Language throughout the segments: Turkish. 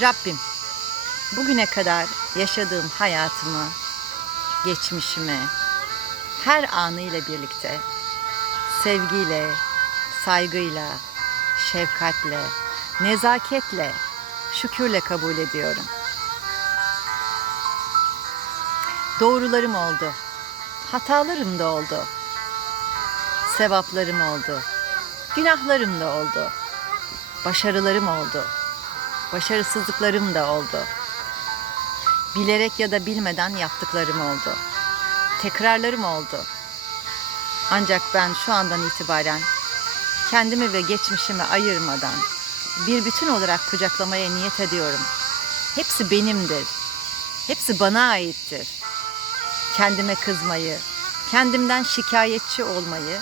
Rabbim bugüne kadar yaşadığım hayatımı, geçmişimi her anıyla birlikte sevgiyle, saygıyla, şefkatle, nezaketle, şükürle kabul ediyorum. Doğrularım oldu. Hatalarım da oldu. Sevaplarım oldu. Günahlarım da oldu. Başarılarım oldu. Başarısızlıklarım da oldu. Bilerek ya da bilmeden yaptıklarım oldu. Tekrarlarım oldu. Ancak ben şu andan itibaren kendimi ve geçmişimi ayırmadan bir bütün olarak kucaklamaya niyet ediyorum. Hepsi benimdir. Hepsi bana aittir. Kendime kızmayı, kendimden şikayetçi olmayı,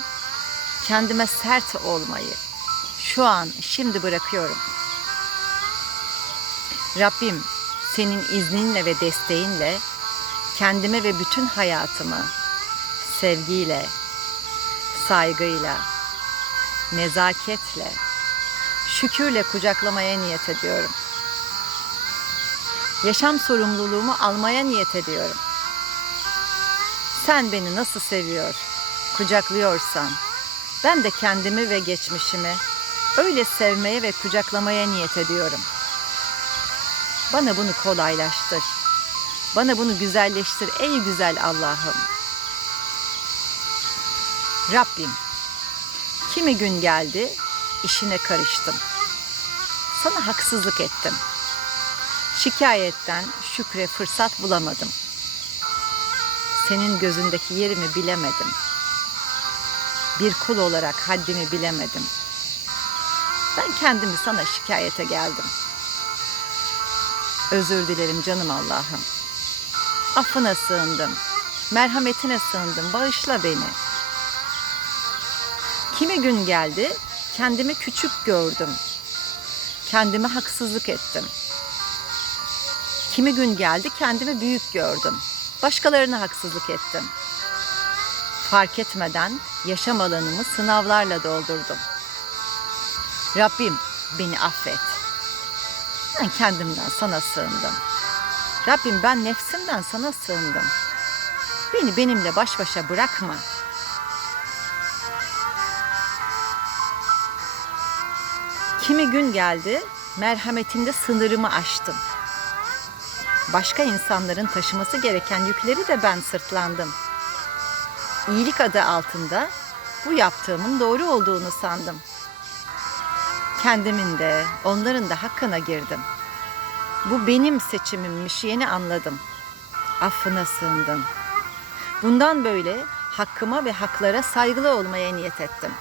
kendime sert olmayı şu an şimdi bırakıyorum. Rabbim senin izninle ve desteğinle kendime ve bütün hayatımı sevgiyle, saygıyla, nezaketle, şükürle kucaklamaya niyet ediyorum. Yaşam sorumluluğumu almaya niyet ediyorum. Sen beni nasıl seviyor, kucaklıyorsan, ben de kendimi ve geçmişimi öyle sevmeye ve kucaklamaya niyet ediyorum. Bana bunu kolaylaştır. Bana bunu güzelleştir ey güzel Allah'ım. Rabbim, kimi gün geldi, işine karıştım. Sana haksızlık ettim. Şikayetten şükre fırsat bulamadım. Senin gözündeki yerimi bilemedim. Bir kul olarak haddimi bilemedim. Ben kendimi sana şikayete geldim. Özür dilerim canım Allah'ım. Affına sığındım. Merhametine sığındım. Bağışla beni. Kimi gün geldi, kendimi küçük gördüm. Kendime haksızlık ettim. Kimi gün geldi, kendimi büyük gördüm. Başkalarına haksızlık ettim. Fark etmeden yaşam alanımı sınavlarla doldurdum. Rabbim beni affet. Ben kendimden sana sığındım. Rabbim ben nefsimden sana sığındım. Beni benimle baş başa bırakma. Kimi gün geldi, merhametinde sınırımı aştım. Başka insanların taşıması gereken yükleri de ben sırtlandım. İyilik adı altında bu yaptığımın doğru olduğunu sandım. Kendimin de, onların da hakkına girdim. Bu benim seçimimmiş yeni anladım. Affına sığındım. Bundan böyle hakkıma ve haklara saygılı olmaya niyet ettim.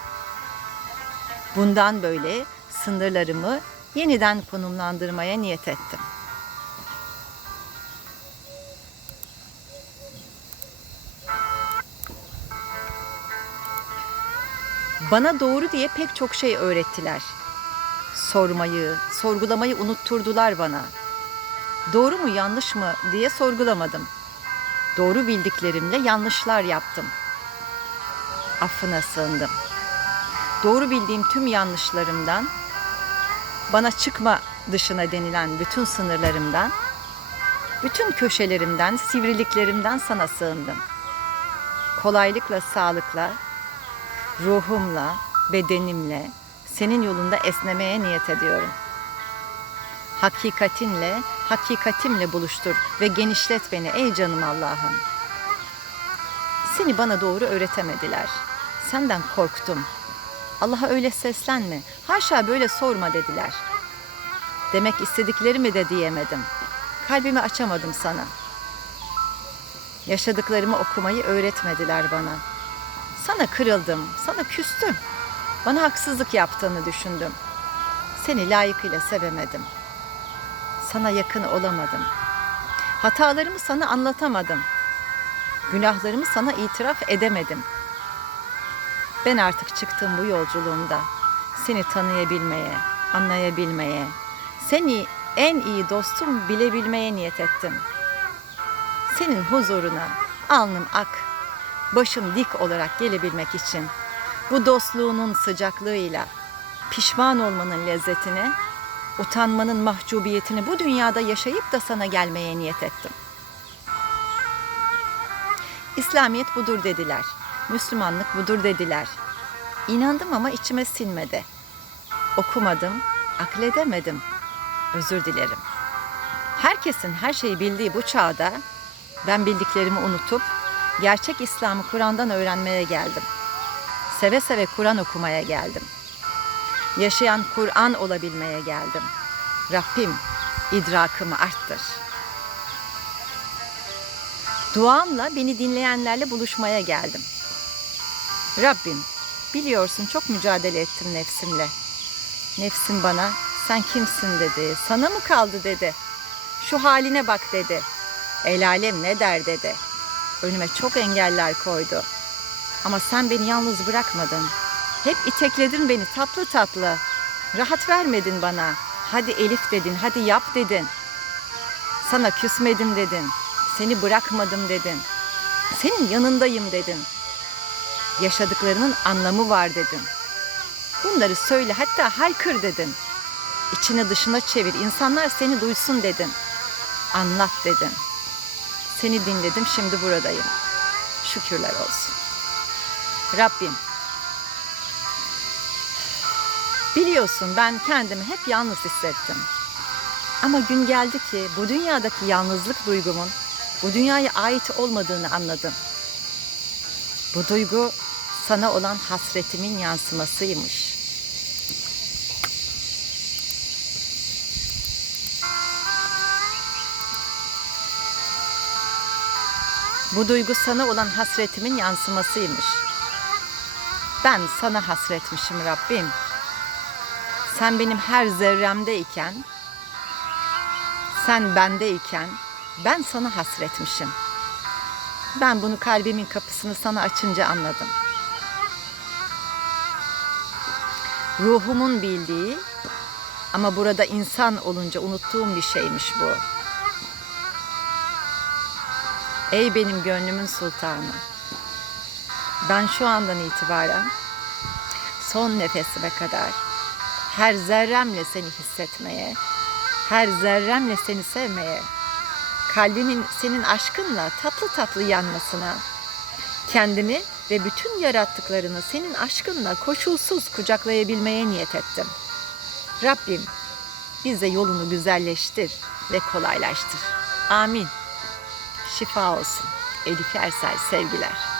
Bundan böyle sınırlarımı yeniden konumlandırmaya niyet ettim. Bana doğru diye pek çok şey öğrettiler. Sormayı, sorgulamayı unutturdular bana. Doğru mu yanlış mı diye sorgulamadım. Doğru bildiklerimle yanlışlar yaptım. Affına sığındım. Doğru bildiğim tüm yanlışlarımdan, bana çıkma dışına denilen bütün sınırlarımdan, bütün köşelerimden, sivriliklerimden sana sığındım. Kolaylıkla, sağlıkla, ruhumla, bedenimle senin yolunda esnemeye niyet ediyorum. Hakikatinle, hakikatimle buluştur ve genişlet beni ey canım Allah'ım. Seni bana doğru öğretemediler. Senden korktum. Allah'a öyle seslenme. Haşa böyle sorma dediler. Demek istediklerimi de diyemedim. Kalbimi açamadım sana. Yaşadıklarımı okumayı öğretmediler bana. Sana kırıldım, sana küstüm. Bana haksızlık yaptığını düşündüm. Seni layıkıyla sevemedim. Sana yakın olamadım. Hatalarımı sana anlatamadım. Günahlarımı sana itiraf edemedim. Ben artık çıktım bu yolculuğumda seni tanıyabilmeye, anlayabilmeye, seni en iyi dostum bilebilmeye niyet ettim. Senin huzuruna alnım ak, başım dik olarak gelebilmek için bu dostluğunun sıcaklığıyla pişman olmanın lezzetini Utanmanın mahcubiyetini bu dünyada yaşayıp da sana gelmeye niyet ettim. İslamiyet budur dediler. Müslümanlık budur dediler. İnandım ama içime sinmedi. Okumadım, akledemedim. Özür dilerim. Herkesin her şeyi bildiği bu çağda ben bildiklerimi unutup gerçek İslam'ı Kur'an'dan öğrenmeye geldim. Seve seve Kur'an okumaya geldim. Yaşayan Kur'an olabilmeye geldim. Rabbim idrakımı arttır. Duamla beni dinleyenlerle buluşmaya geldim. Rabbim biliyorsun çok mücadele ettim nefsimle. Nefsim bana sen kimsin dedi. Sana mı kaldı dedi. Şu haline bak dedi. El alem ne der dedi. Önüme çok engeller koydu. Ama sen beni yalnız bırakmadın. Hep itekledin beni tatlı tatlı. Rahat vermedin bana. Hadi Elif dedin, hadi yap dedin. Sana küsmedim dedin. Seni bırakmadım dedin. Senin yanındayım dedin. Yaşadıklarının anlamı var dedin. Bunları söyle hatta haykır dedin. İçine dışına çevir. insanlar seni duysun dedin. Anlat dedin. Seni dinledim şimdi buradayım. Şükürler olsun. Rabbim Biliyorsun ben kendimi hep yalnız hissettim. Ama gün geldi ki bu dünyadaki yalnızlık duygumun bu dünyaya ait olmadığını anladım. Bu duygu sana olan hasretimin yansımasıymış. Bu duygu sana olan hasretimin yansımasıymış. Ben sana hasretmişim Rabbim. Sen benim her zerremdeyken, sen bendeyken ben sana hasretmişim. Ben bunu kalbimin kapısını sana açınca anladım. Ruhumun bildiği ama burada insan olunca unuttuğum bir şeymiş bu. Ey benim gönlümün sultanı. Ben şu andan itibaren son nefesime kadar her zerremle seni hissetmeye, her zerremle seni sevmeye, kalbimin senin aşkınla tatlı tatlı yanmasına, kendimi ve bütün yarattıklarını senin aşkınla koşulsuz kucaklayabilmeye niyet ettim. Rabbim bize yolunu güzelleştir ve kolaylaştır. Amin. Şifa olsun. Elif Ersel sevgiler.